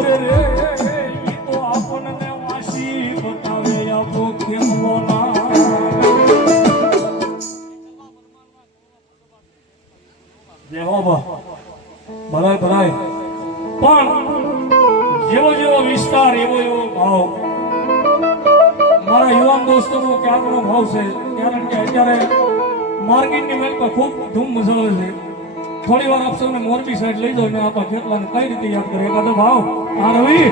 અરે રે ઈ તો આપણને વાસી બતાવે આપો કેમનો ના જય હો બા ભલાય ભલાય પણ જેવો જેવો વિસ્તાર એવો એવો ભાવ મારા યુવાન દોસ્તોનો ક્યારનો ભાવ છે કારણ કે અત્યારે માર્કેટની મેલ પર ખૂબ ધૂમ મચાવે છે થોડી વાર આપ સૌને મોરબી સાઈડ લઈ જાઓ ને આપણા ખેતલાને કઈ રીતે યાદ કરે એકાદો ભાવ આ રવિ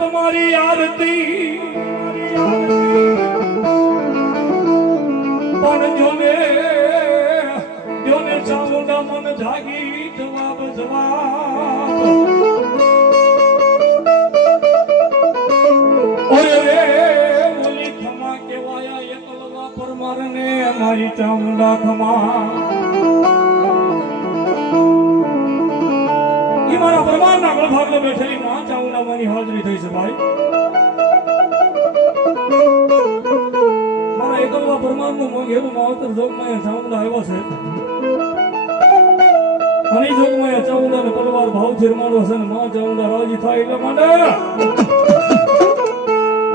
તમારી આરતી પણ જોને ચામુંડા મન જાગી જવાબ ઓરે રે બોલી ખમા કેવાયા એકલવા પરમારને મારી ચામુંડા ખમા મારા પરમારના ગળભાગમાં બેઠેલી માં ચામુંડામાંની હાજરી થઈ છે ભાઈ મારા એકલવા પરમારનું મંગેરું માવતર જોગમાં ચામુંડા આવ્યો છે અને જોગમાં ચામુંડાને પરવાર ભાવથી રમાડવો છે ને માં ચામુંડા રાજી થાય એટલે માટે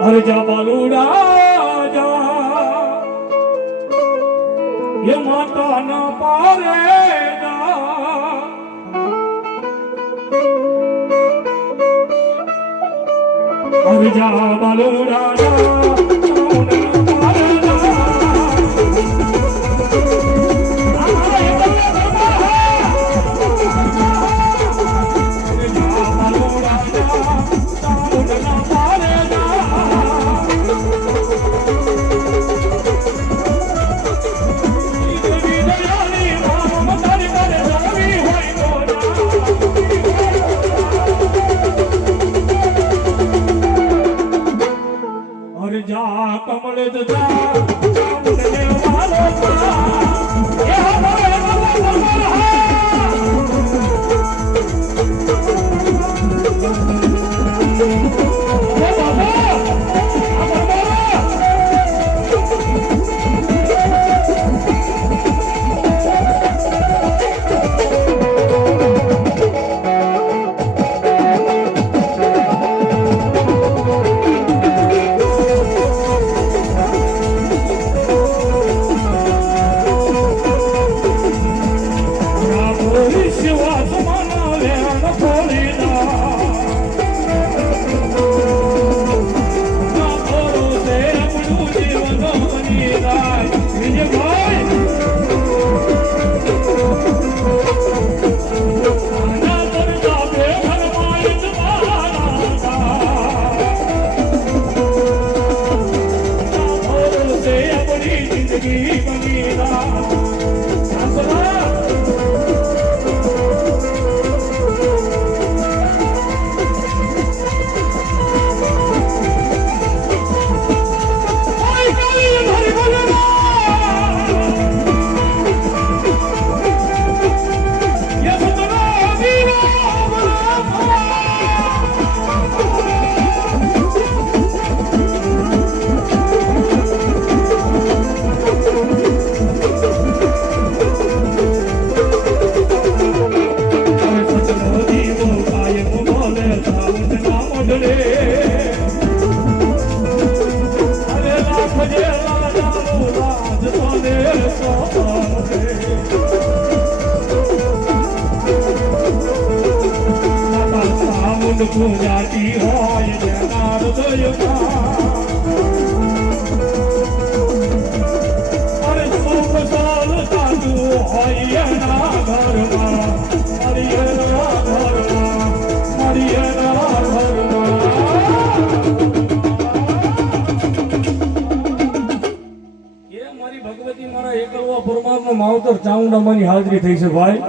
અરે જા બાલુડા જા એ માતા ના પારે અરે જા બાલુડા જા કમળ જતા ચામુંડને વાલો પા એ હમારે પૂજાતી હોય તેના હૃદયમાં અરે સુખ સાલ સાધુ હોય એના ઘરમાં મારી એના ઘરમાં મારી એના ઘરમાં એ મારી ભગવતી મારા એકલવા પરમાત્મા માવતર ચામુંડામાંની હાજરી થઈ છે ભાઈ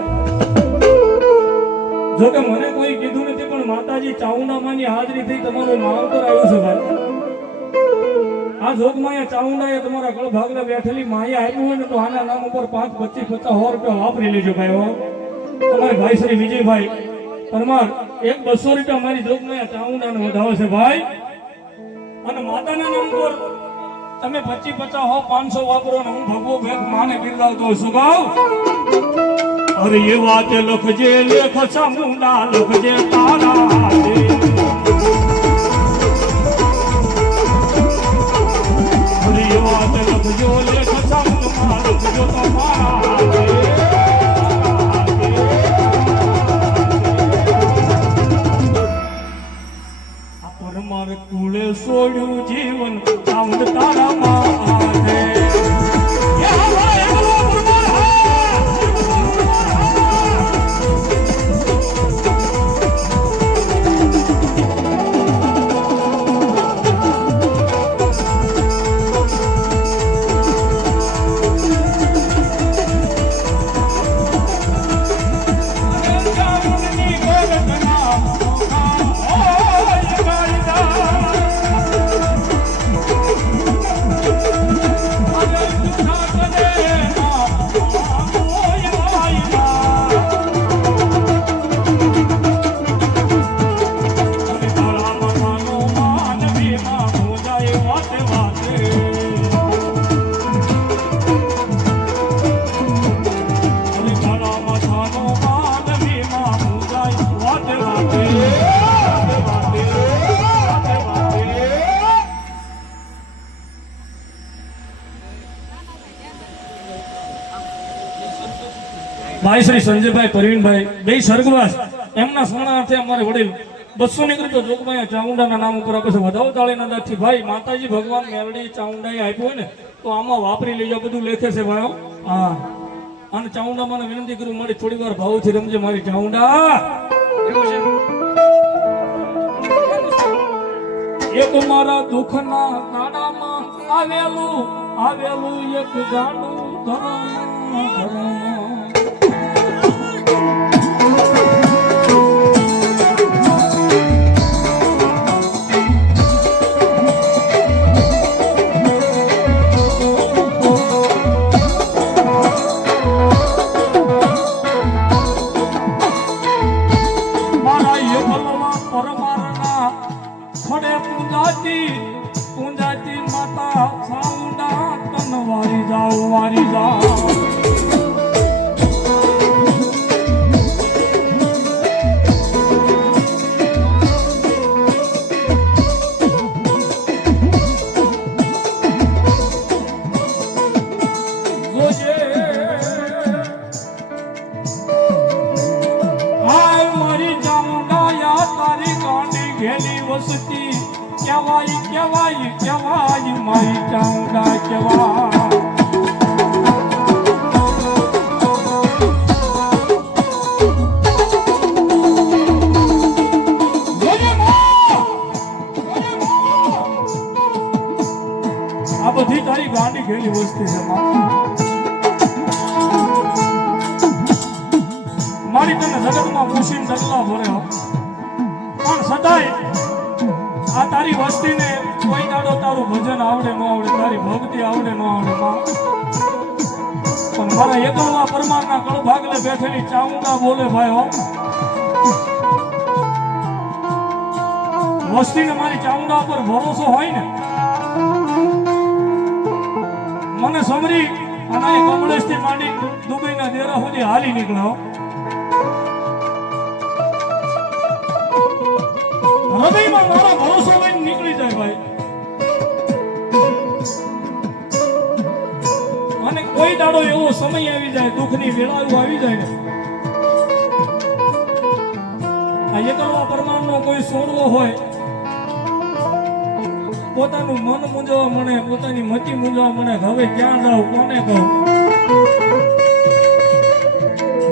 જો કે મને કોઈ કીધું નથી પણ માતાજી ચામુંડામાંની હાજરી થઈ તમારું માવતર આવ્યું છે ભાઈ આ જોગમાયા ચામુંડાએ તમારા ગળભાગને બેઠેલી માયા આપ્યું હોય ને તો આના નામ ઉપર 5, 25, 50, 100 રૂપિયા વાપરી લેજો ભાઈ હો તમારે ભાઈ શ્રી વિજયભાઈ પરમાર 100-200 રૂપિયા મારી જોગમાયા ચામુંડાને વધાવે છે ભાઈ અને માતાના નામ પર તમે 25, 50, 100, 500 વાપરો ને હું ભગવો ભેગ માને બિરદાવતો છું ગાવ અરે એ વાત લખજે લેખ ચામુંડા લખજે તારા હાથે અરે એ વાત લખજો લેખ ચામુંડા લખજો તમારા હાથે આ પરમાર કુળે છોડ્યું જીવન ચામુંડ તારા માથે ભાઈ શ્રી સંજયભાઈ પરવીનભાઈ બે સ્વર્ગવાસ એમના સ્મરણાર્થે અમારે વડીલ 200 નીકળી તો જોગમાયા ચામુંડાના નામ ઉપર આપે છે વધાવ તાળીના દાદથી ભાઈ માતાજી ભગવાન મેલડી ચામુંડાએ આપ્યું હોય ને તો આમાં વાપરી લેજો બધું લેખે છે ભાઈઓ હા અને ચામુંડા મને વિનંતી કરું મારી થોડી વાર ભાવથી રમજે મારી ચામુંડા એક મારા દુઃખના ગાડામાં આવેલું એક ગાડું ધરમ ફળે પૂંજાતી પૂંજાતી માતા ચામુંડા તન વારી જાઓ વારી જાઓ વસતી કહેવાય કહેવાય કહેવાય મારી ચામુંડા કહેવાય આ બધી તારી ગાંડી ઘેલી વસ્તી છે મારી તને જગતમાં પૂછીને ડગલા ભર્યો પણ સદાય આ તારી વસ્તીને કોઈ દાડો તારું ભજન આવડે ન આવડે તારી ભક્તિ આવડે ન આવડે પણ મારા એકલવા પરમારના કળભાગલે બેઠેલી ચામુંડા બોલે ભાઈ હો વસ્તીને મારી ચામુંડા પર ભરોસો હોય ને મને સમરી અને કમલેશ થી માંડી દુબઈના દેરા સુધી હાલી નીકળ્યો હૃદયમાં મારો ભરોસો લઈને નીકળી જાય ભાઈ અને કોઈ દાડો એવો સમય આવી જાય દુઃખની વેળાઓ આવી જાય ને આ એકલવા પરમારનો કોઈ સોડવો હોય પોતાનું મન મૂંઝવવા મળે પોતાની મતિ મૂંઝવવા મળે હવે ક્યાં જાઉં કોને કહું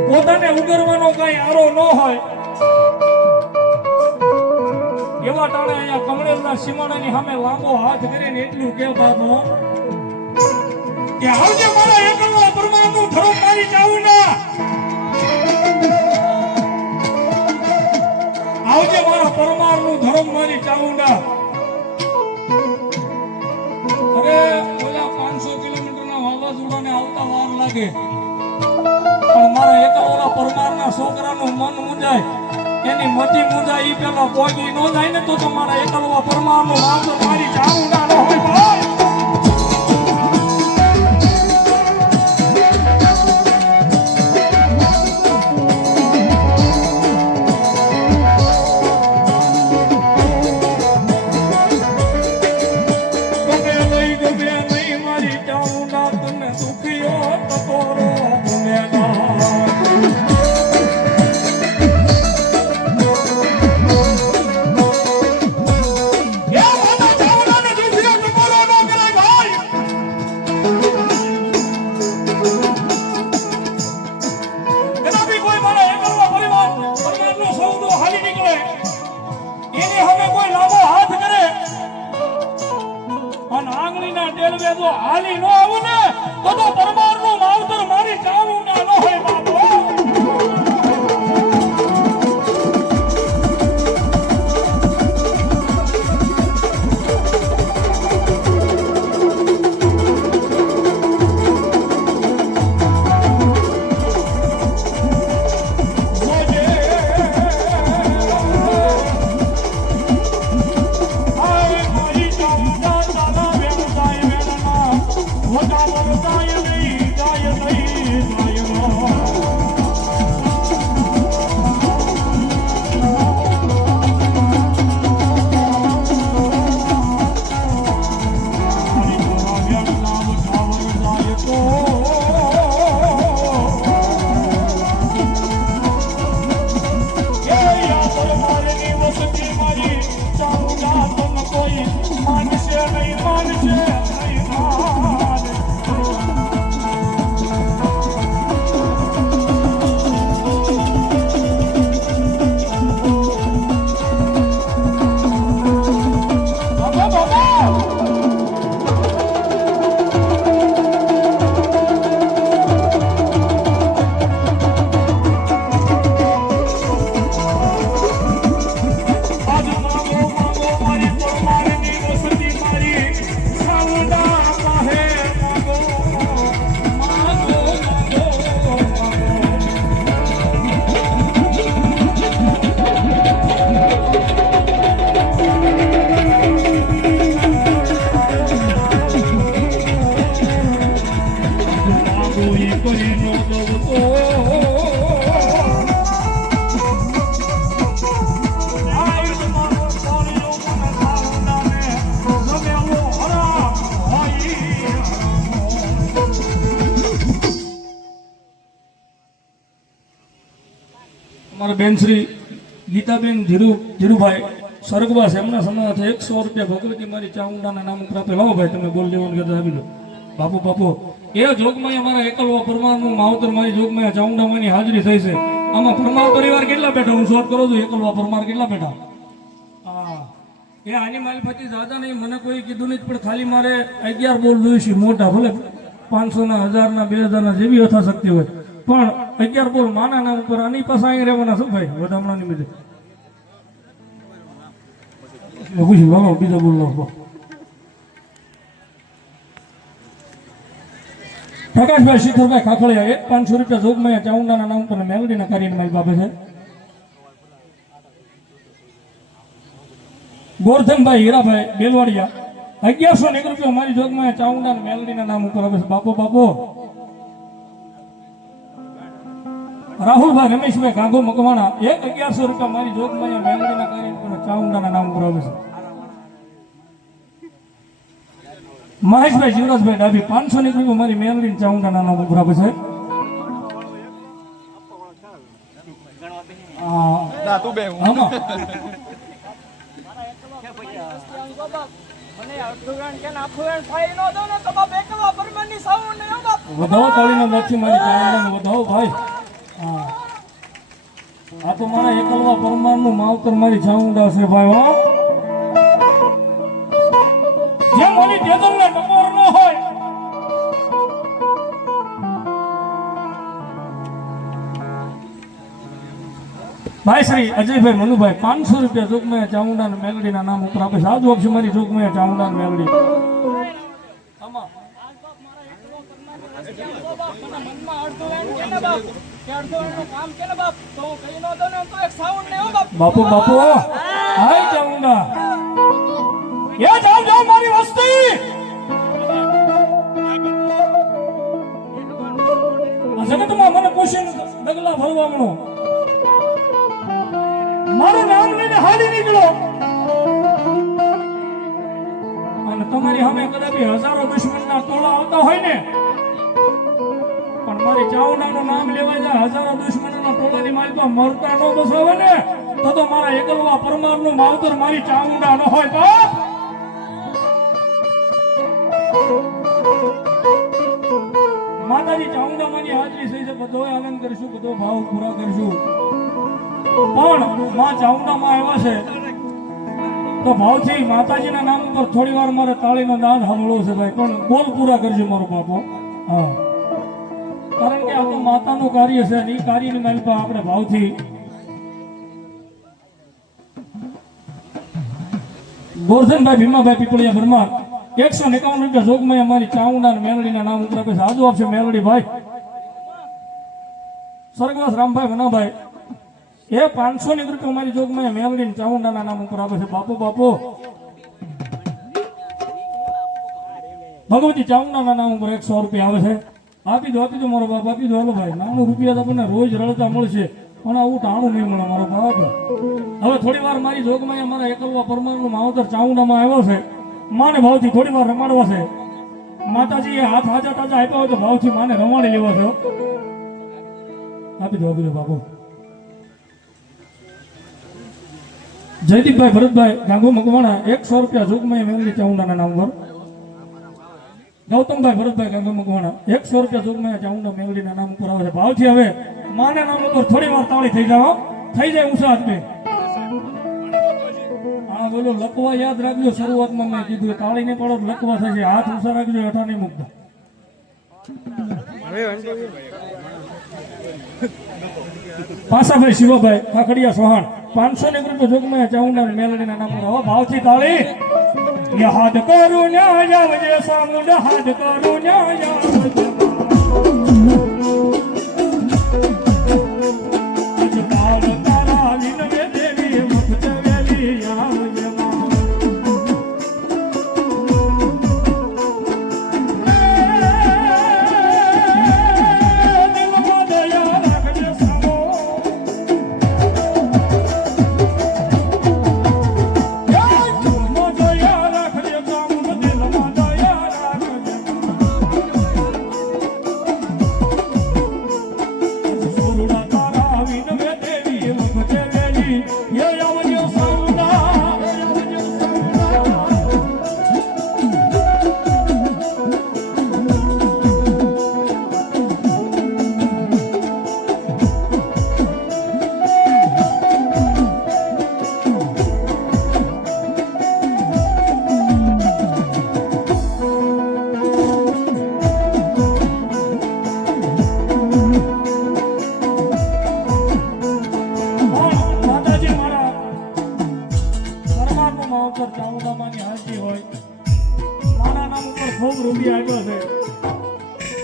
પોતાને ઉગરવાનો કઈ આરો ન હોય એવા ટાણે અહીંયા કમળેલના સીમાડાની સામે લાંબો હાથ કરીને એટલું કે બાબો કે આવજે મારા એકલવા પરમારનું ધર્મ મારી ચામુંડા આવજે મારા પરમારનું ધર્મ મારી ચામુંડા અરે ઓલા 500 કિલોમીટરના વાવાઝોડાને આવતા વાર લાગે પણ મારા એકલવા પરમારના છોકરાનું મન મૂંઝાય એની મતી મુંજા ઈ પેલા પોગી નો જાય ને તો તમારા એકલવા પરમારનું નામ તો મારી ચામુંડા ન હોય ભાઈ ગમે નહીં મારી ચામુંડા તને દુખીઓ તકોરો હાલી નો આવું ને તો પરમારનું માવતર મારી ચામુંડા નો હોય બાપો ગાય નહીં અમારા બેન શ્રી ગીતાબેન ધીરુભાઈ સ્વર્ગવાસ એમના સમાજ 100 રૂપિયા ભગવતી મારી ચામુંડાના નામ ઉપર આપે. લાવો ભાઈ તમે બોલ લેવાનું કહેતા આપી દો. બાપુ બાપુ એ જોગમાં અમારા એકલવા પરમારનું માવતર મારી જોગમાં ચામુંડામાંની હાજરી થઈ છે. આમાં પરમાર પરિવાર કેટલા બેઠા હું શોધ કરું છું. એકલવા પરમાર કેટલા બેઠા? હા એ આની માલપતિ દાદા નહીં મને કોઈ કીધું નહીં પણ ખાલી મારે 11 બોલ જોઈશે મોટા ભલે 500 ના 1000 ના 2000 ના જેવી યથાશક્તિ હોય પણ 11 બોલ માના નામ ઉપર આની પાસે અહીં રહેવાના શું ભાઈ વધામણા નિમિત્તે પૂછી લાવો બીજા બોલ લાવો. પ્રકાશભાઈ શિખરભાઈ ખાખળિયા 500 રૂપિયા જોગમાં ચાઉંડાના નામ પર મેલડીના કાર્યની મારી બાપે છે. ગોરધનભાઈ હીરાભાઈ બેલવાડિયા 1101 રૂપિયા મારી જોગમાં ચાઉંડા મેલડીના નામ ઉપર આવે છે. બાપો બાપો રાહુલભાઈ રમેશભાઈ ગાંગો મકવાણા 1100 રૂપિયા મારી જોગમાં મેલડીના કાર્ય ચાઉંડાના નામ ઉપર આવે છે. મહેશભાઈ જીવરાજભાઈ ડાભી 500 રૂપિયા મારી મેલડી ચાઉંડાના નામ ઉપર આવે છે. વધાવો તાળીનો નથી મારી ચાઉંડાને વધાવો ભાઈ. આ તો મારા એકલવા પરમારનું માવતર મારી ચાઉંડા છે ભાઈ. હો જે મોલી તેજલને ટકોર ન હોય ભાઈ શ્રી અજયભાઈ મનુભાઈ 500 રૂપિયા જોગમાં ચામુંડા મેલડીના નામ ઉપર આપે. સાદુ આપશે મારી જોગમાં ચામુંડા મેલડી. બાપુ બાપુ હાય ચામુંડા એ જાવ જાવ મારી વસ્તી. જગતમાં મને પૂછીને ડગલા ભરવાનો મારું નામ લઈને હાલી નીકળો અને તમારી સામે કદાપી હજારો દુશ્મનના ટોળા આવતા હોય ને પણ મારી ચાઉંડાનું નામ લેવાય જાય હજારો દુશ્મનોના ટોળાની મારી તો મરતા ન બસાવે ને તો મારા એકલવા પરમારનું માવતર મારી ચાઉંડા ન હોય તો માતાજી ચાઉંડામાંની હાજરી થઈ છે. બધો આનંદ કરીશું, બધો ભાવ પૂરા કરીશું. પણ માં ચાઉંડામાં આવ્યા છે તો ભાવથી માતાજીના નામ ઉપર થોડી વાર મારે તાળીનો દાન સાંભળવો છે ભાઈ. પણ બોલ પૂરા કરજો મારો બાપો. હા કારણ કે આ તો માતાનું કાર્ય છે અને એ કાર્યની મારી પાસે આપણે ભાવથી ગોરધનભાઈ ભીમાભાઈ પીપળિયા પરમાર 151 રૂપિયા જોગમાં અમારી ચાઉંડા મેલડીના નામ ઉપર આપે. સાદું આપશે મેલડી ભાઈ. સ્વર્ગવાસ રામભાઈ મનાભાઈ 500 રૂપિયા મારી જોગમાં મેલડી ચાઉંડાના નામ ઉપર આપે છે. બાપુ બાપુ ભગવતી ચાઉંડાના નામ ઉપર 100 રૂપિયા આવે છે. આપી દો મારો બાપ આપી દો. હાલો ભાઈ 99 રૂપિયા તો આપણને રોજ રડતા મળશે પણ આવું ટાણું નહીં મળે મારો બાપ. હવે થોડી વાર મારી જોગમાં અમારા એકલવા પરમારનું માવતર ચાઉંડામાં આવ્યો છે. માને ભાવથી થોડી વાર રમાડવા છે. માતાજી એ હાથ હાજા તાજા આપ્યા હોય તો ભાવથી માને રમાડી લેવા છે. આપી દો બાપુ. જયદીપભાઈ ભરતભાઈ ગાંગુ મકવાણા 100 રૂપિયા જોગમાં મેલડી ચાઉંડાના નામ પર. ગૌતમભાઈ ભરતભાઈ ગાંગુ મકવાણા 100 રૂપિયા જોગમાં ચાઉંડા મેલડીના નામ ઉપર આવે છે. ભાવથી હવે માને નામ ઉપર થોડી વાર તાળી થઈ જાય ઊંચા હાથે. હા બોલો લકવા યાદ રાખજો. શરૂઆતમાં મેં કીધું તાળી નહીં પડો લકવા થશે. હાથ ઊંચા રાખજો, હેઠા નહીં મૂકતા. પાસાભાઈ શિવાભાઈ કાકડિયા સોહાણ 500 રૂપિયા જોગમાં ચાઉંડા મેલડીના નામ પર. ભાવથી તાળી. યાદ કરું ન્યાય આવજે સામુંડા હાથ કરું ન્યાય આવજે. માની હાજરી હોય મારા નામ ઉપર ખૂબ રૂપિયા આવ્યો છે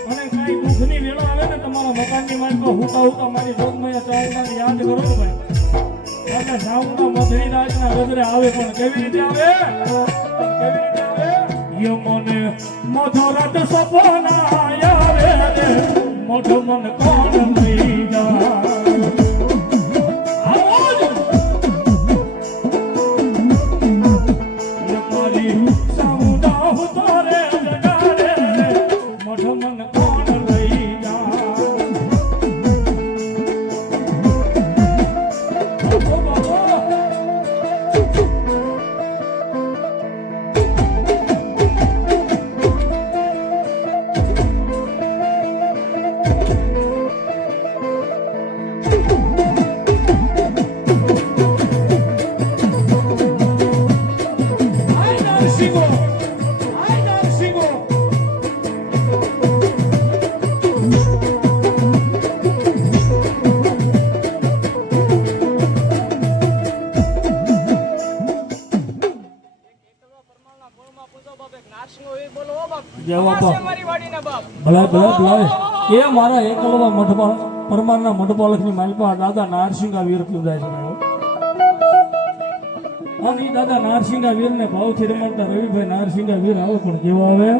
અને કઈ દુઃખની વેળો આવે ને તમારા મકાનની માલિકો હુતા હુતા મારી જોગમયા ચાવડાને યાદ કરો ને ભાઈ એટલે સાઉના મધરી રાતના ગજરે આવે પણ કેવી રીતે આવે યમને મધુરત સપના આવે રે મોઢું મન કોણ લઈ જાય એ મારા એકલવા મઠપાલ પરમારના મઠપાલકની માલપા દાદા નારસિંગા વીર પીવડાય છે અને ઈ દાદા નારસિંગા વીરને ભાવથી રમાડતા રવિભાઈ નારસિંગા વીર આવે પણ કેવો આવે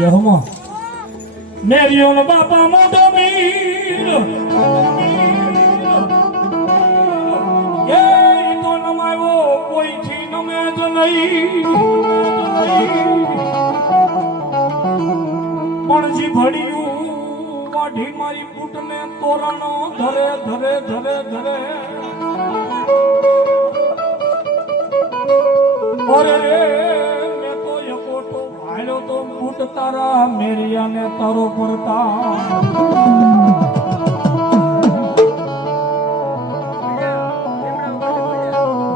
યહમાં મેરિયો બાપા મોટો મીર એ તો નમાયો કોઈથી નમે જ નહીં પણ જી ભડ્યું વાઢી મારી બૂટને તોરણો ધરે ધરે ધરે ધરે અરે રે મેં તો એકોટો ભાળ્યો તો બૂટ તારા મેરિયાને તારો પરતા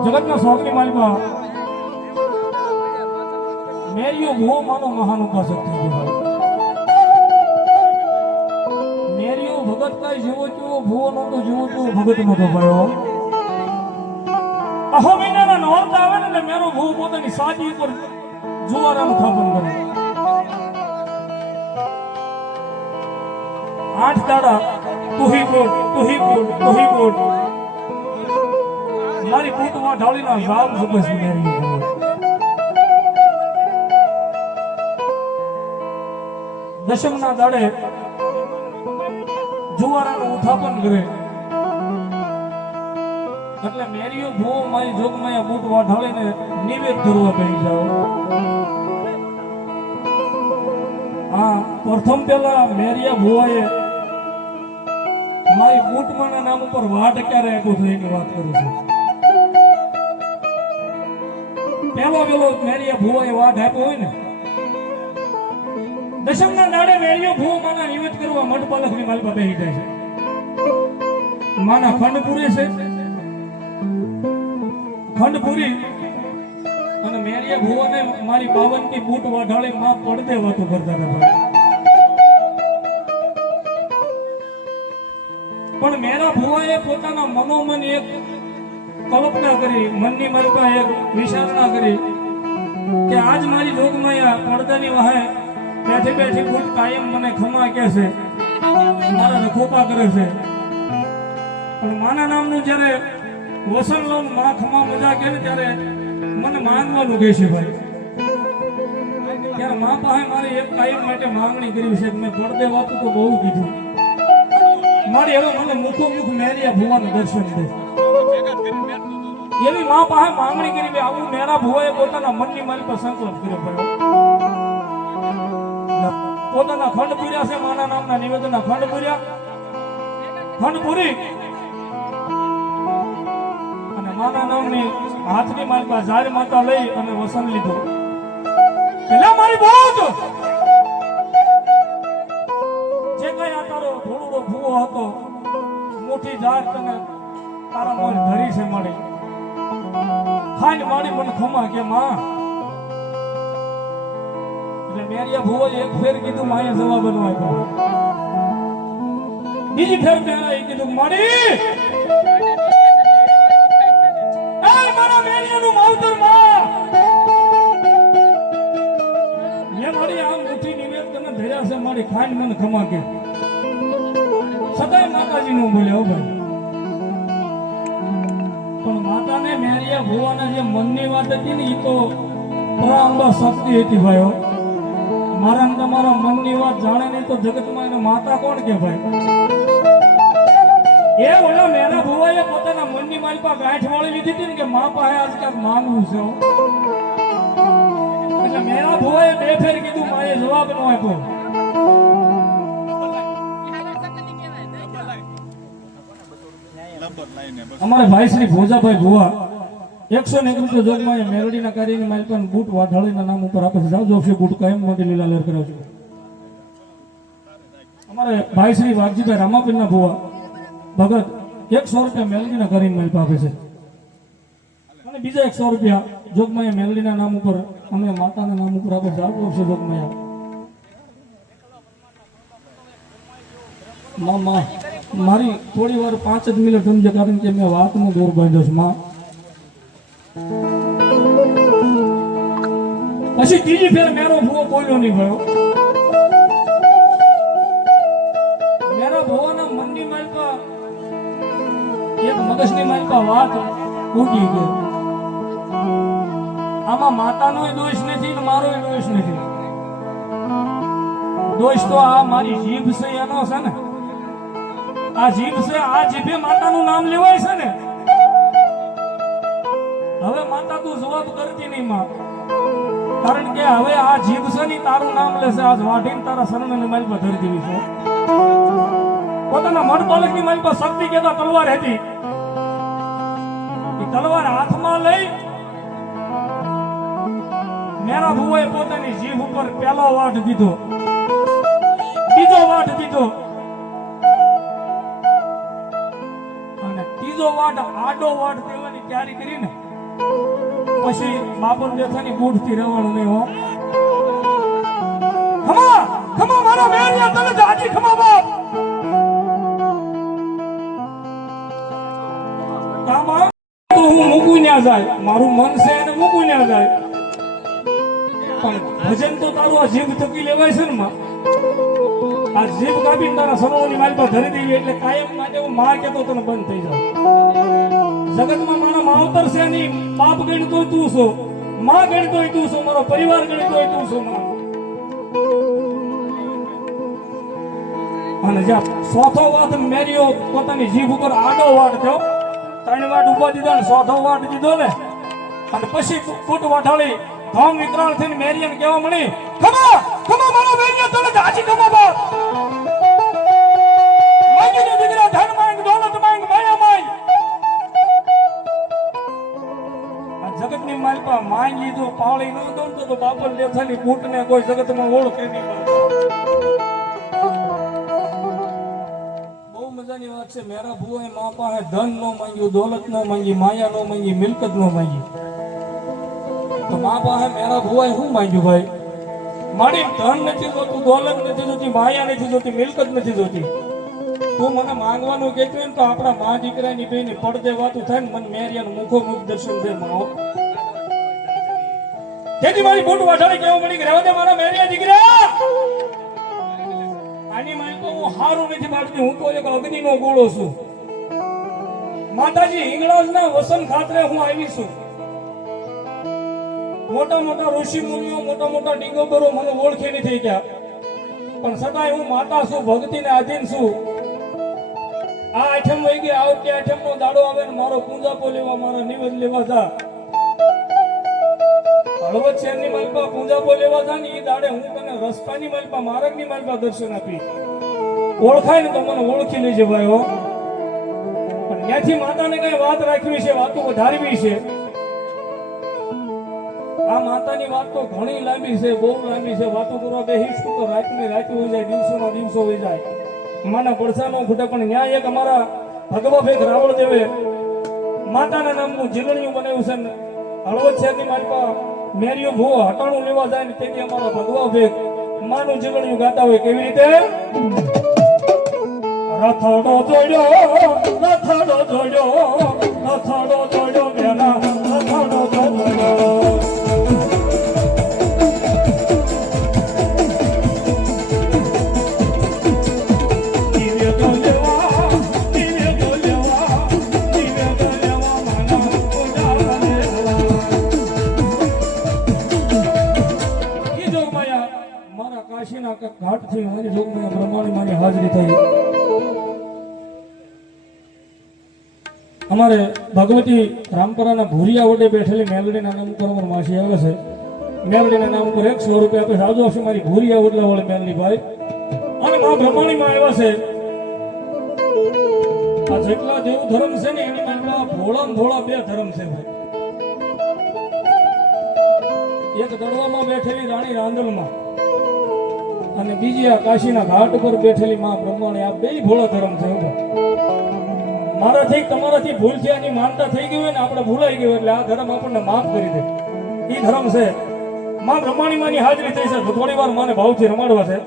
જગતના શોખની માલિકા મેરિયો ભૂવો માનો મહાન ઉપાસક થઈ ગયો મેરિયો ભગત કઈ જેવો તેવો ભૂવો નતો જેવો તેવો ભગત નતો ભયો અહો મહિનાના નોરતા આવે ને એટલે મેરો ભૂવો પોતાની સાજી ઉપર જુવારાનું સ્થાપન કરે 8 દાડા તુહી બોલ મારી બૂટમાં ઢાળીના રામ સુબસ મેરી દશમના દાડે જુવારાનું ઉત્થાપન કરે એટલે મેરીઓ ભૂવો મારી જોગમાં બૂટ વાઢાળીને નિવેદ ધરવા બેસી જાઓ હા પ્રથમ પેલા મેરિયા ભુવાએ મારી બૂટમાના નામ ઉપર વાટ ક્યારે આપ્યો છે એની વાત કરું છું પેલો મેરિયા ભુવાએ વાટ આપ્યો હોય ને દશમના દાડે મેરિયો ભૂવો માના નિવેદ કરવા મઢપાલકની માલપા બેસી જાય છે માના ખંડ પૂરે છે ખંડ પૂરી અને મેરિયા ભુવાને મારી 52 ની બૂટ વાઢાળી માં પડદે વાતો કરતા હતા પણ મેરા ભુવાએ પોતાના મનોમન એક કલ્પના કરી મનની માલપા એક વિચારણા કરી કે આજ મારી જોગમાયા પડદાની વાહે બેઠી બેઠી બૂટ કાયમ મને ખમા કે છે મારા રખોપા કરે છે પણ માના નામનું જ્યારે વસન લોન માં ખમા મજા કે ને ત્યારે મને માંગવાનું કહે છે ભાઈ ત્યારે માં પાસે મારે એક કાયમ માટે માંગણી કરી છે મેં પડદે વાતું તો બહુ કીધું મારી હવે મને મુખો મુખ મેરિયા ભુવાનું દર્શન દે એવી માં પાસે માંગણી કરી કે આવું મેરા ભુવાએ પોતાના મનની મારી પર સંકલ્પ કર્યો ભાઈ પોતાના ખંડ પૂર્યા છે માના નામના નિવેદનના ખંડ પૂરી અને માના નામની હાથની માલિકા જારી માતા લઈ અને વસન લીધો એટલે મારી બહુ જે કઈ આ તારો ભૂળો ભૂવો હતો મોટી જાર તને તારા મોર ધરી છે મળી ખાઈને મારી મને ખમા કે માં મેરિયા ભુવો એક ફેર કીધું માએ જવાબ નો આપ્યો બીજી ફેર પહેલા એ કીધું મારી એ મારા મેરિયાનું માવતર માં મે મારી આ મુઠ્ઠી નિવેદ તને ધર્યા છે મારી ખાઈને મને ખમા કે સદાય માતાજી નું બોલ્યો ભાઈ પણ માતાને મેરિયા ભુવાના જે મનની વાત હતી ને એ તો પરાંબા શક્તિ હતી ભાઈઓ મારા તમારા મનની વાત જાણે નહીં તો જગતમાં એને માતા કોણ કે ભાઈ એ ઓલા મેરા ભુવાએ પોતાના મનની માલિકા ગાંઠ વાળી લીધી હતી ને કે મા પાસે આજકાલ માંગવું છે એટલે મેરા ભુવાએ બે ફેર કીધું માએ જવાબ નો આપ્યો અમારે ભાઈ શ્રી ભોજાભાઈ ભુવા 101 રૂપિયા જોગમાં મેલડીના કાર્યની માલિકાને બૂટ વાઢાળીના નામ ઉપર આપે છે જાજો છે બૂટ કાયમ માટે લીલા લેર કરાવજો અમારે ભાઈ શ્રી વાઘજીભાઈ રામાપીરના ભુવા ભગત 100 રૂપિયા મેલડીના કાર્યની માલિકા આપે છે અને બીજા 100 રૂપિયા જોગમાં મેલડીના નામ ઉપર અમે માતાના નામ ઉપર આપે જાજો છે જોગમાં માં મારી થોડી વાર 5 જ મિનિટ સમજે કારણ કે મેં વાતનો દોર બાંધ્યો છે માં પછી ત્રીજી ફેર મેરો ભુવો બોલ્યો નહીં ગયો મેરા ભુવાના મનની માલિકા એક મગજની માલિકા વાત ઉડી ગઈ આમાં માતાનો દોષ નથી ને મારો દોષ નથી દોસ્તો આ મારી જીભ છે એનો છે ને, આ જીભ છે, આ જીભે માતાનું નામ લેવાય છે ને. હવે માતા તું જવાબ કરતી નહીં માં, કારણ કે હવે આ જીભ છે ને તારું નામ લેશે. આજ વાઢીને તારા શરણની માલ પર ધરી દેવી છે. પોતાના મઢ બાળકની માલ પર શક્તિ કેતા તલવાર હતી. એ તલવાર હાથમાં લઈ મેરા ભુવાએ પોતાની જીભ ઉપર પહેલો વાઢ દીધો, બીજો વાઢ દીધો અને ત્રીજો વાઢ આડો વાઢ દેવાની તૈયારી કરીને પછી બાપર દેખાની બૂઢ થી રહેવાનું નહીં. હો ખમા ખમા મારા મેરિયા તને જાજી ખમા બાપ. કામા તો હું મૂકું ના જાય, મારું મન છે એને મૂકું ના જાય, પણ ભજન તો તારું આ જીભ થકી લેવાય છે ને માં. આ જીભ કાપીને તારા સરોવરની માલ પર ધરી દેવી એટલે કાયમ માટે હું માં કેતો તને બંધ થઈ જાય. જગતમાં મારા માવતર છે નહીં, બાપ ગણતો તું છો, માં ગણતો તું છો, મારો પરિવાર ગણતો તું છો માં. અને જ્યાં ચોથો વાટ મેર્યો પોતાની જીભ ઉપર આડો વાટ થયો, 3 વાટ ઉભા દીધો ને ચોથો વાટ દીધો ને, અને પછી કૂટ વાઠાળી ધામ વિકરાળ થઈને મેરિયાને કહેવા મળી, ખમા ખમા મારો મેરિયા તને જાજી ખમા બાપ. માંગીને દીકરા ધન માંગ, દોલત માંગ, માયા માંગ. આ જગતની માલપા માંગી જો પાળી ન દો તો બાપર લેથાની કૂટને કોઈ જગતમાં ઓળખે નહીં. બહુ મજાની વાત છે. મેરા ભુવાએ મા પાસે ધન નો માંગ્યું, દોલત નો માંગી, માયા નો માંગી, મિલકત નો માંગી. તો મા પાસે મેરા ભુવાએ શું માંગ્યું ભાઈ? મારી ધન નથી જોતું, દોલત નથી જોતી, માયા નથી જોતી, મિલકત નથી જોતી. તું મને માંગવાનું કહેતું હોય ને તો આપણા મા દીકરાની બેની પડદે વાતું થાય ને મને મેરિયાનું મુખો મુખ દર્શન દે માઓ. તેથી મારી બૂટ વાઢાડી કેવું મળી કે રહેવા દે મારા મેરિયા દીકરા. આની મારી તો હું હારું નથી બાળતી, હું તો એક અગ્નિનો ગોળો છું. માતાજી હિંગળાજના વસન ખાતરે હું આવી છું. મોટા મોટા ઋષિ મુનિઓ, મોટા મોટા ડિગોબરો મને ઓળખી નથી ગયા, પણ છતાંય હું માતા છું, ભક્તિને આધીન છું. આ આઠમ વહી ગઈ, આવતી આઠમ નો દાડો આવે ને મારો પૂંજાપો લેવા, મારા નિવેદ લેવા જા. હળવદ શહેરની માલપા પૂંજાપો લેવા જા ને એ દાડે હું તને રસ્તાની માલપા, માર્ગની માલપા દર્શન આપી. ઓળખાય ને તો મને ઓળખી લેજે ભાઈ. હો પણ ત્યાંથી માતાને કઈ વાત રાખવી છે, વાતો વધારવી છે. આ માતાની વાત તો ઘણી લાંબી છે, બહુ લાંબી છે. વાતો કરવા બેસીશું તો રાતની રાત હોય જાય, દિવસોના દિવસો હોય જાય, માના પડસા નો ખૂટે. પણ ન્યાય એક અમારા ભગવા ભેગ રાવળ દેવે માતાના નામનું જીલણિયું બનાવ્યું છે ને હળવદ શહેરની માલપા મેરિયો ભૂવો હટાણું લેવા જાય ને તેથી અમારા ભગવા ભેગ માનું જીલણિયું ગાતા હોય. કેવી રીતે? રથડો જોડ્યો, રથડો જોડ્યો, રથડો જોડ્યો બેના, રથડો જોડ્યો. ઘાટથી મારી જોગમાં બ્રહ્માણી મારી હાજરી થઈ. અમારે ભગવતી રામપરાના ભૂરિયા વડે બેઠેલી મેલડીના નામ ઉપર અમારી માસી આવે છે. મેલડીના નામ ઉપર 100 રૂપિયા આપે. સાજો હશે મારી ભૂરિયા વડલા વાળી મેલડી ભાઈ. અને મા બ્રહ્માણીમાં આવ્યા છે. આ જેટલા દેવ ધર્મ છે ને એની માલમાં ભોળા ભોળા 2 ધર્મ છે. એક દડવામાં બેઠેલી રાણી રાંદલમાં અને બીજી આ કાશીના ઘાટ ઉપર બેઠેલી માં બ્રહ્માણી. આ 2 ભોળા ધર્મ છે. મારાથી તમારાથી ભૂલ છે, એની માનતા થઈ ગઈ હોય ને આપણે ભૂલાઈ ગયું એટલે આ ધર્મ આપણને માફ કરી દે. એ ધર્મ છે. માં બ્રહ્માણી માની હાજરી થઈ છે. થોડી વાર માને ભાવથી રમાડવા છે.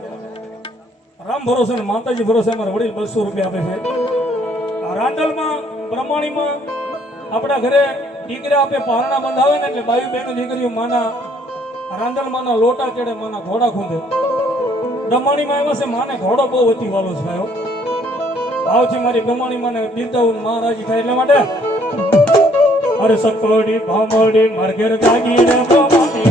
રામ ભરોસે ને માતાજી ભરોસે અમારા વડીલ 200 રૂપિયા આપે છે. આ રાંદલમાં બ્રહ્માણીમાં આપણા ઘરે દીકરા આપે પારણા બંધાવે ને એટલે બાયુ બહેનો દીકરીઓ માના રાંદલ માના લોટા ચડે, માના ઘોડા ખૂંદે. બ્રહ્માણીમાં એમાં છે માને ઘોડો બહુ અતિ વાલો છે. ભાવથી મારી બ્રહ્માણી માને બિરદાવું મહારાજી થાય એટલા માટે. અરે સકોડી ભામડી માર ઘેર જાગી રે બ્રહ્માણી,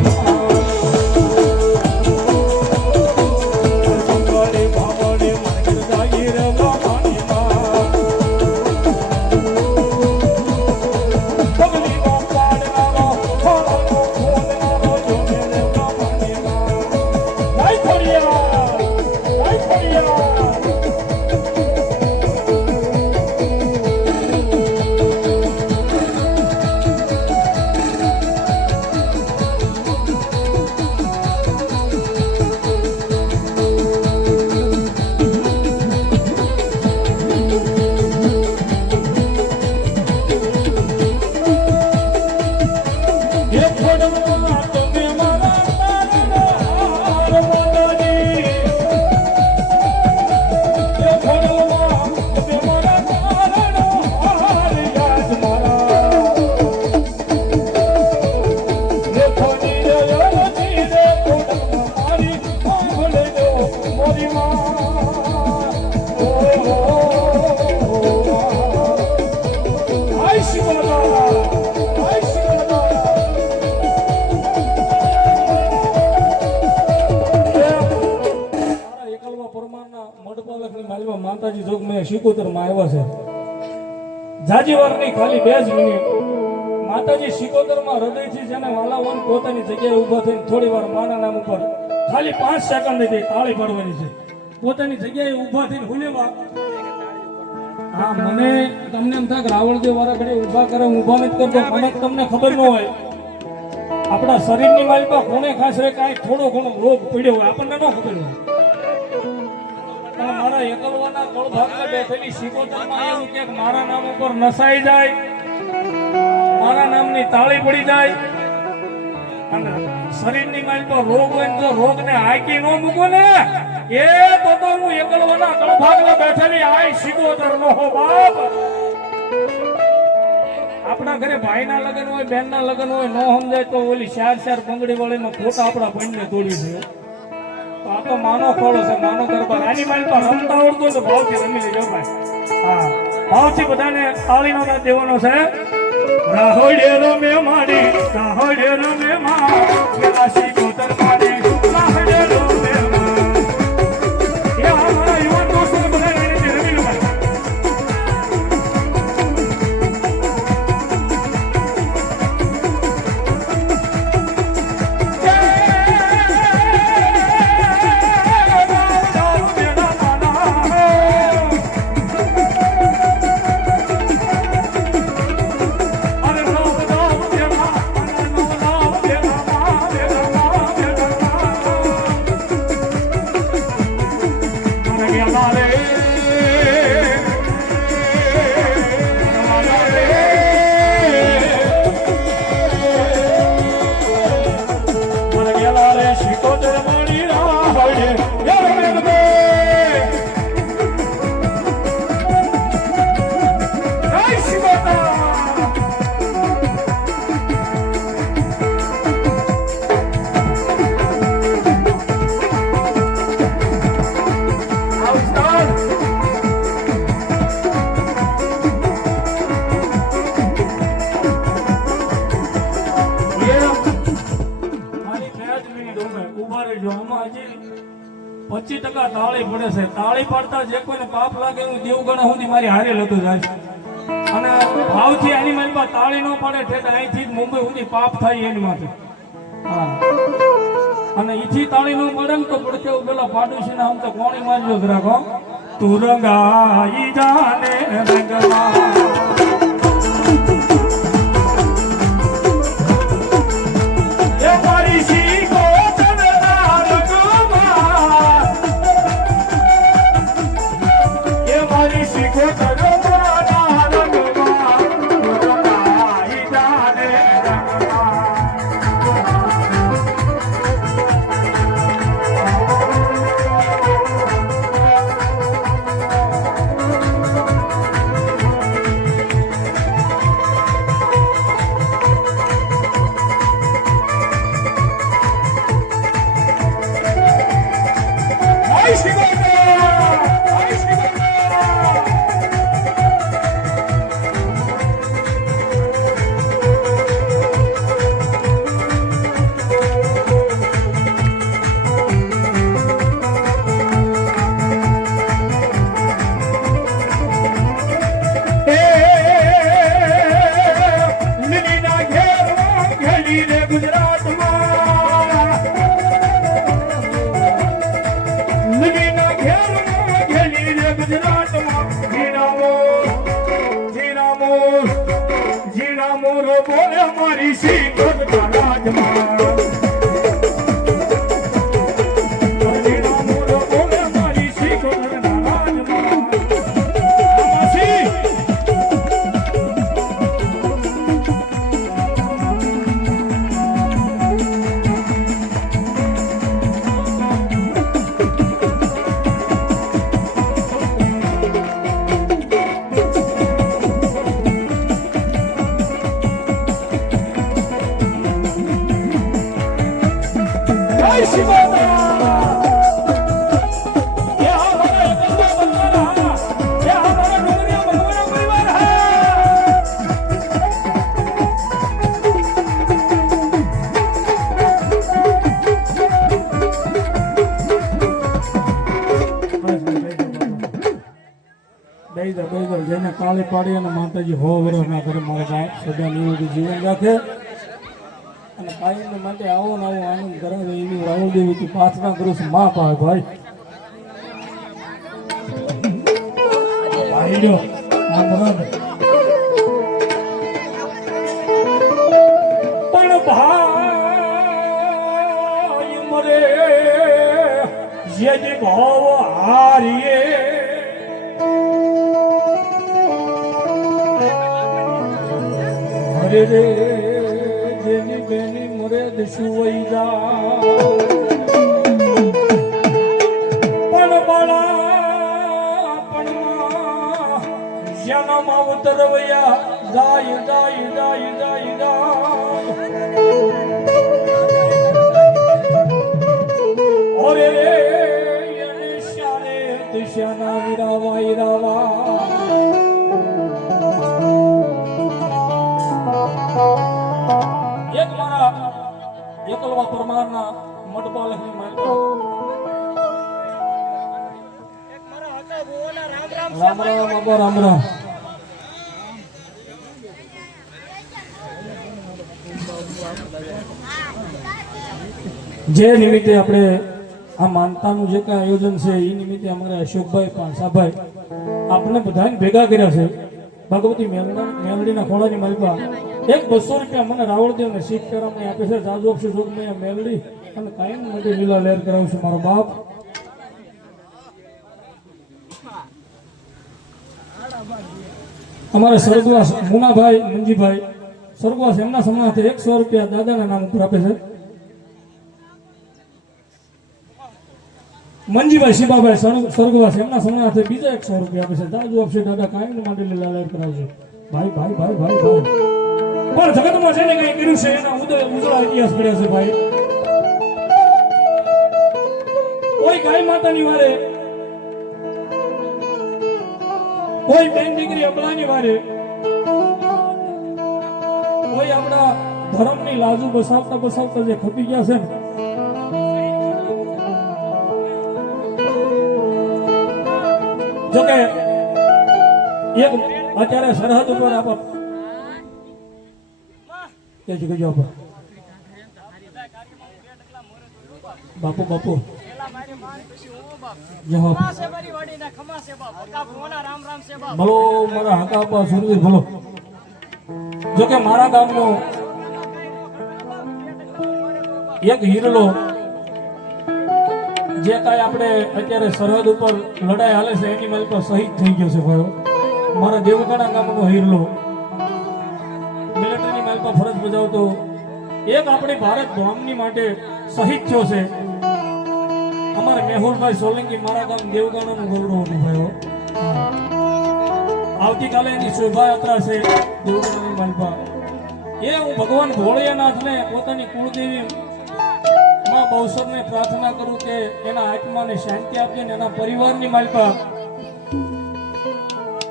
માતાજી જોગ મેં શિકોતરમાં આવ્યા છે જાજી વાર નહીં ખાલી 2 જ મિનિટ માતાજી શિકોતરમાં હૃદયથી જેને વાલાવન પોતાની જગ્યાએ ઊભા થઈને થોડી વાર માના નામ ઉપર ખાલી 5 સેકન્ડ થી તાળી પાડવાની છે પોતાની જગ્યાએ ઊભા થઈને હુલેવા હા મને તમને એમ થાય કે રાવણદેવ વાળા ઘડે ઊભા કરે ઊભા નથી કરતો મને તમને ખબર ન હોય આપણા શરીરની માલિકા કોને ખાસ રે કાંઈ થોડો ઘણો રોગ પડ્યો હોય આપણને ન ખબર હોય પણ મારા એકલવાના કળભાગમાં બેઠેલી શિકોતરમાં એવું કે મારા નામ ઉપર નસાઈ જાય મારા નામની તાળી પડી જાય અને શરીરની માલિકા રોગ હોય તો રોગને હાકી ન મૂકો ને એ તો હું એકલવાના કળભાગમાં બેઠેલી આય શિકોતર નો હો બાપ આપણા ઘરે ભાઈના લગ્ન હોય બહેનના લગ્ન હોય ન સમજાય તો ઓલી 4 બંગડી વાળીનો ફોટા આપણા બંને તોડી છે તો આ તો માનો ખોળો છે માનો દરબાર આની મારી પર રમતા આવડતું તો ભાવથી રમી લેજો ભાઈ હા ભાવથી બધાને તાળીનો નાદ દેવાનો છે રાહોડે રમે માડી રાહોડે રમે માં આશી કોતર માડી રાહોડે રમે માં એ અમારા યુવાન દોસ્તોને બધાને રમી લો ભાઈ તાળી પડે છે તાળી પાડતા જે કોઈને પાપ લાગે હું દેવગણ સુધી મારી હારે લેતું જાય છે અને ભાવથી આની મારી પાસે તાળી ન પાડે ઠેઠ અહીંથી મુંબઈ સુધી પાપ થાય એની માટે હા અને ઈથી તાળી ન પડે ને તો પડકે પેલા પાડોશી ના આમ તો કોણી મારજો રાખો તું રંગાઈ જાને રંગમાં જેને કાળી પાડી અને માતાજી હો વર્ષ ના કરે મારા બાપ સદા નિરોગી જીવન રાખે અને કાયમ માટે આવો ને આવો આનંદ કરાવે એવી રાહુલ દેવી પ્રાર્થના કરું છું માં પાય ભાઈ ભાઈ લ્યો આ બરાબર પણ ભાઈ મરે જે ભાવ હારીએ હરે રે જેની બેની મરે દસુવઈ જા પણ બાળા પણ જન્મ અવતરવયા જાય જાય જાય જાય જાય ઓરે રે યને શારે દિશાના વિરાવા ઈરાવા એક મારા એકલવા પરમારના મડબા લખી મારી રામ રામ અબો રામ રામ જે નિમિત્તે આપણે આ માનતાનું જે કાંઈ આયોજન છે એ નિમિત્તે અમારા અશોકભાઈ પાંસાભાઈ આપણે બધાને ભેગા કર્યા છે ભગવતી મેલડીના ખોળાની માલિકા એક 200 રૂપિયા મને રાવળદેવને શીખ કરામને આપે છે જાજુ આપશે જોગમૈયા મેલડી અને કાયમ માટે લીલા લહેર કરાવું છું મારો બાપ અમારા સ્વર્ગવાસ મુનાભાઈ મંજીભાઈ સ્વર્ગવાસ એમના સમાજથી 100 રૂપિયા દાદાના નામ ઉપર આપે છે મંજીભાઈ શિવાભાઈ સ્વર્ગવાસ એમના સમાજથી બીજા 100 રૂપિયા આપે છે જાજુ આપશે દાદા કાયમ માટે લીલા લહેર કરાવશે ભાઈ ભાઈ ભાઈ ભાઈ ભાઈ પણ જગતમાં જેને કઈ કર્યું છે એના ઉજળા ઇતિહાસ પડ્યા છે ભાઈ કોઈ ગાય માતાની વારે કોઈ બેન દીકરી અબળાની વારે કોઈ આપણા ધર્મની લાજુ બસાવતા બસાવતા જે ખપી ગયા છે ને જોકે એક અત્યારે સરહદ ઉપર આપ બાપુ બાપુ ભલો મારા હકાપા સુરવીર ભલો જોકે મારા ગામનો એક હીરલો જે કાંઈ આપણે અત્યારે સરહદ ઉપર લડાઈ હાલે છે એની મારી પર શહીદ થઈ ગયો છે ભાઈ મારા દેવકાણા ગામનો હીરલો મિલિટરીની મારી પર ફરજ બજાવતો એક આપણી ભારત ભૂમિની માટે શહીદ થયો છે અમારા મેહુલભાઈ સોલંકી મારા ગામ દેવકાણાનું ગૌરવ અનુભવ્યો આવતીકાલે એની શોભાયાત્રા છે દેવકાણાની માલપા એ હું ભગવાન ભોળિયાનાથને પોતાની કુળદેવી માં બહુસરને પ્રાર્થના કરું કે એના આત્માને શાંતિ આપજે ને એના પરિવારની માલપા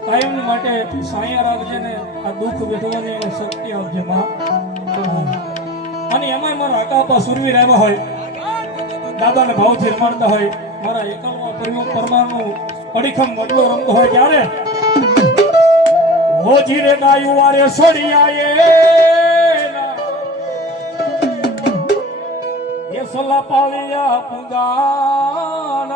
કાયમ માટે સાયા રાખજે ને આ દુઃખ વેઠવાની એને શક્તિ આપજે માં અને એમાં મારા આકાપા સુરવીર આવ્યા હોય દાદાને ભાવથી રમાડતા હોય મારા એકલવા પરમારનું અડીખમ વડલો રમતો હોય ત્યારે હોજી રે ગાયું વારે છોડી આયે એ સલા પાવ્યા પુગાના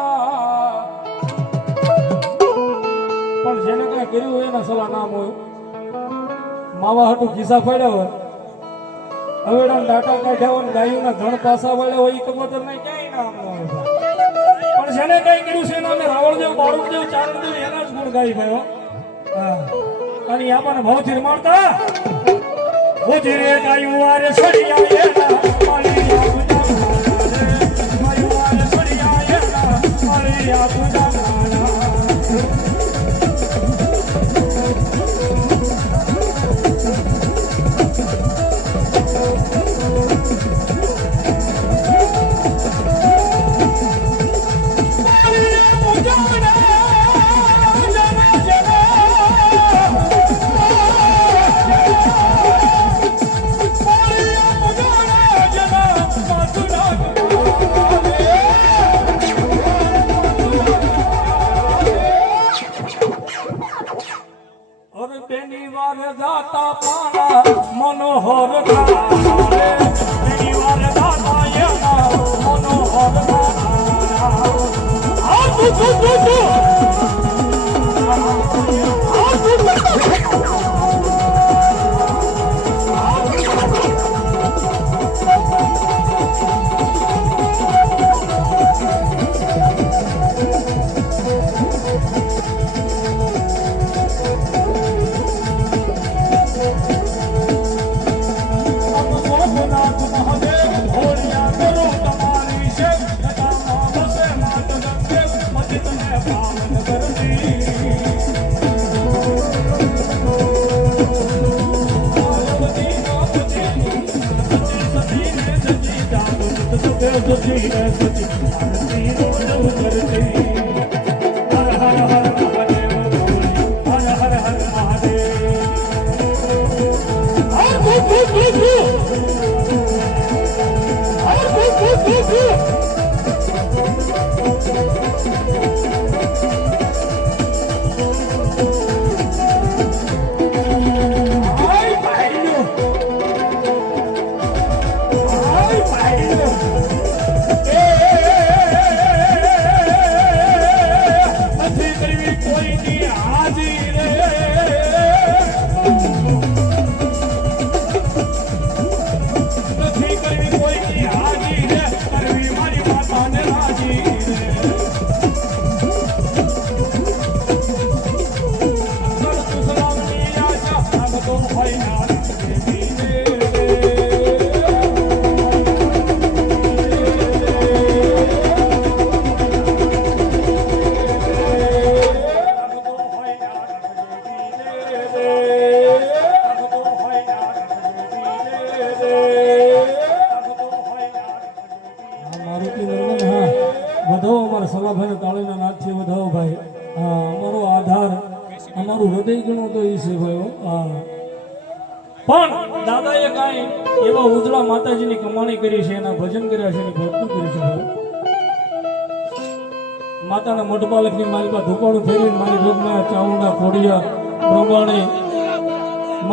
પણ જેને કઈ કર્યું હોય એના સલા નામ હોય માવા હાટું ખિસ્સા ફાડ્યા હોય હવેડા ડાટા કાઢ્યા હોય ગાયુંના ઘણ પાસા વાળે હોય એ કબૂતર નહીં ક્યાંય નામ ન હોય પણ જેને કઈ કર્યું છે એના રાવળદેવ બાળુદેવ ચારણદેવ એના જ ગુણ ગાઈ ભાઈ અને આપણને ભાવથી રમાડતા હોજી રે ગાયું વારે છોડી આયે મારી સલાભાઈ તાળીના નાથથી વધાવો ભાઈ. હા, અમારો આધાર અમારું હૃદય ગણો તો એ છે ભાઈ. હા, પણ દાદાએ કાંઈ એવા ઉજળા માતાજીની કમાણી કરી છે, એના ભજન કર્યા છે, એની ભક્તિ કરી છે ભાઈ. માતાના મઢપાલકની માલિકા ધુપાડું ફેરવીને મારી રોગમાં ચાઉંડા ખોડિયા બ્રહ્માણી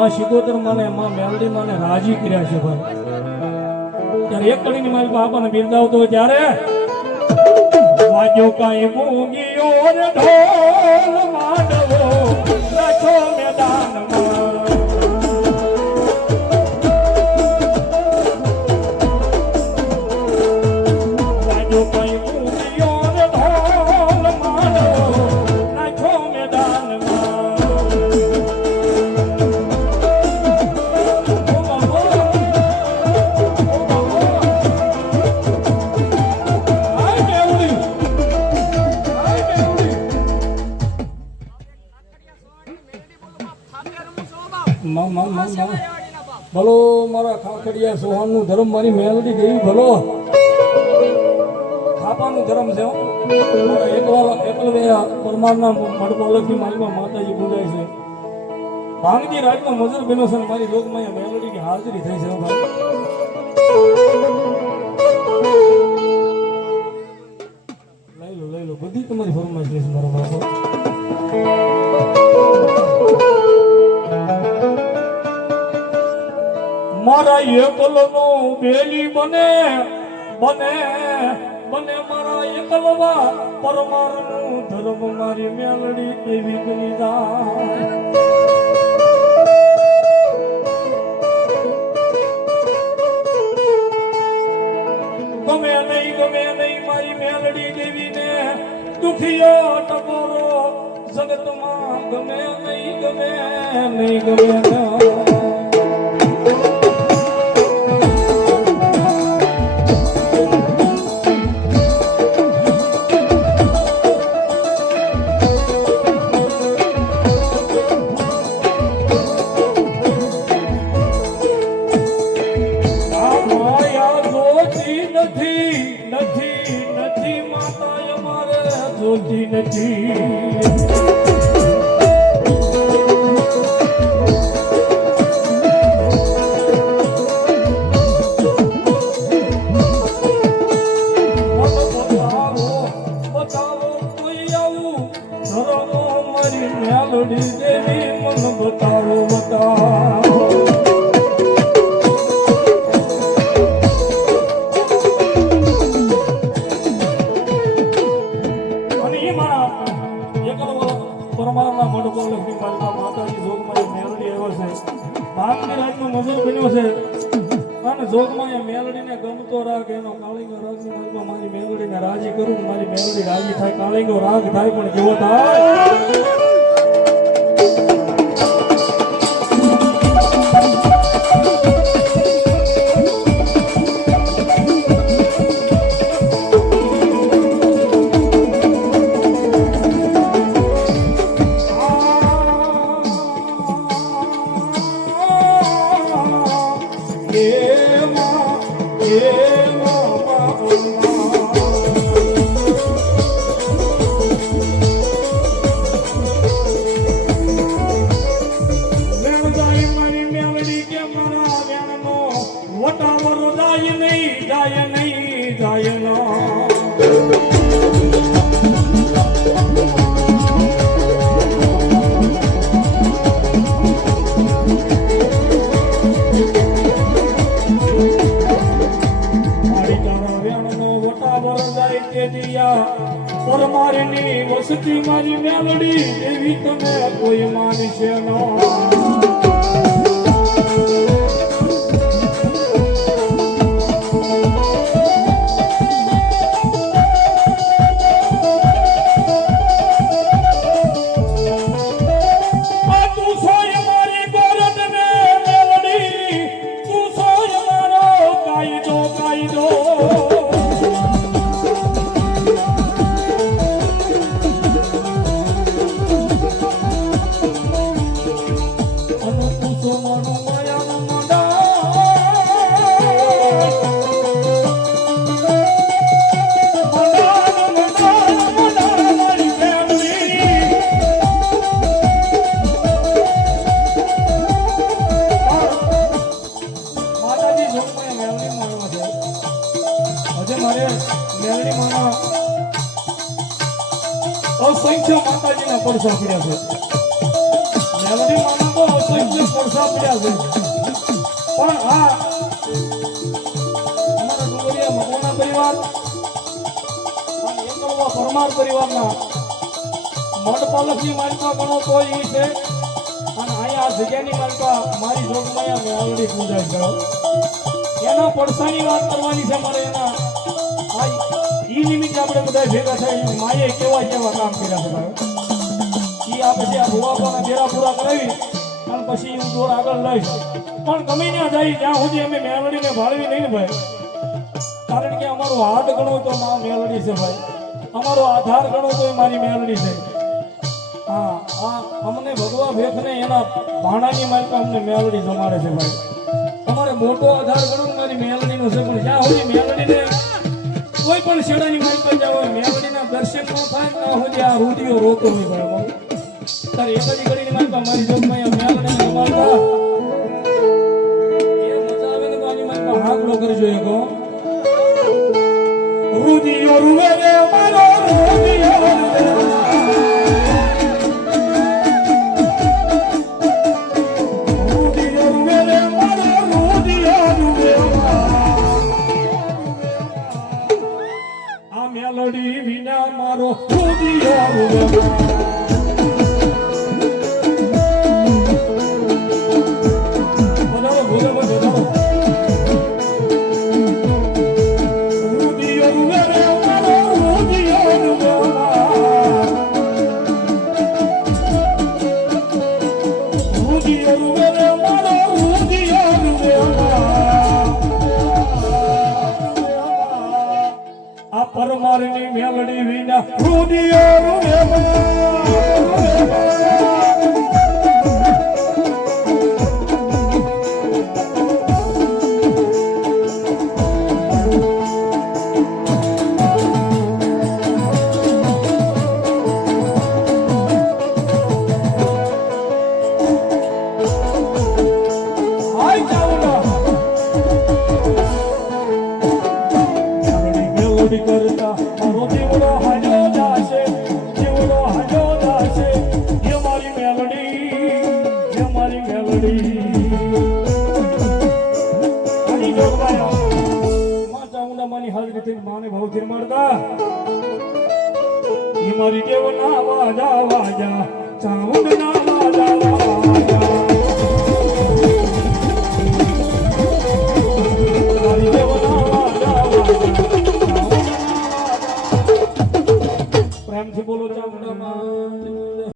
માં શિકોતર માને માં મેલડી માને રાજી કર્યા છે ભાઈ. ત્યારે એક કડીની માલિકા આપણને બિરદાવતો હોય ત્યારે વાજો કાંઈ મૂંગીઓ ને ઢોલ માંડવો લખો મેદાનમાં. વાજો કાંઈ મૂંગીઓ ને ઢોલ માંડવો લખો મેદાનમાં. ભલો મારા ખાખડિયા સોહાનનું ધર્મ, મારી મેલડી દેવી ભલો ખાપાનું ધર્મ છે. મારા એકલવૈયા પરમારના મઢપાલકની માલિકા માતાજી પૂજાય છે. ભાંગજી રાજમાં મજૂર બહેનો છે, મારી લોકમાં મેલડીની હાજરી થઈ છે ભાઈ. લઈ લો બધી તમારી ફરમાઈશ લઈશ મારા બાપા. મારા એકલનો બેલી બને બને બને મારા એકલવા પરમારનું ધર્મ, મારી મેલડી એવી બની જાય. ગમે નહીં મારી મેલડી દેવીને દુખીઓ ટકોરો જગતમાં ગમે નહીં નથી માતા અમારે જોતી નથી. બતાવો કોઈ આવું ધર્મો મારી મેલડી દેવી મન બતાવો. મારા મારી મેલડીને રાજી કરું ને મારી મેલડી રાજી થાય કાળીંગો રાગ થાય પણ કેવો થાય પરમારની વસતી મારી મેલડી એવી તમે કોઈ માનશે ન અસંખ્ય માતાજીના પડસા પડ્યા છે મેલડી માના તો અસંખ્ય પડસા પડ્યા છે પણ આ અમારા ડુંગરિયા મગોના પરિવાર અને એકલવા પરમાર પરિવારના મઢપાલકની માલિકા ગણો તો એ છે અને અહીંયા આ જગ્યાની માલિકા મારી જોગમાયા મેલડી પૂજા કરો એના પડસાની વાત કરવાની છે મારે એના ઈ નિમિત્તે આપણે બધા ભેગા થઈ માએ કેવા કેવા કામ કર્યા છે ભાઈ ઈ આ પછી આ ભુવાપાના બેરા પૂરા કરાવી અને પછી હું દોર આગળ લઈશ પણ ગમે ત્યાં જાય ત્યાં સુધી અમે મેલડીને ભાળવી નહીં ને ભાઈ કારણ કે અમારો હાથ ગણો તો માં મેલડી છે ભાઈ અમારો આધાર ગણો તો મારી મેલડી છે હા આ અમને ભગવા ભેખને એના ભાણાની માલિકા અમને મેલડી જમાડે છે ભાઈ અમારે મોટો આધાર ગણો મારી મેલડીનો છે પણ જ્યાં સુધી મેલડીને કોઈ પણ શેડાની માલિકા જાવ મેલડીના દર્શન ન થાય ના હોય આ રૂડિયો રોતો નહીં ભાઈ તારે એક જ ઘડીની માલિકા મારી જોગમાં મેલડીને જમાડતા એ મજા આવે ને તો આની માલિકા હાકડો કરજો એક રૂડિયો રૂવે રે મારો રૂડિયો મેલડી વિના મારો રૂડિયો પરમારની મેલડી વિના રૂડિયો કરતા મારો જીવડો હાજો જાશે જીવડો હાજો જાશે એ મારી મેલડી આની જોગવાયા માં ચાઉંડા માની હાજરી થઈને માને ભાવથી મળતા એ મારી દેવના વાજા વાજા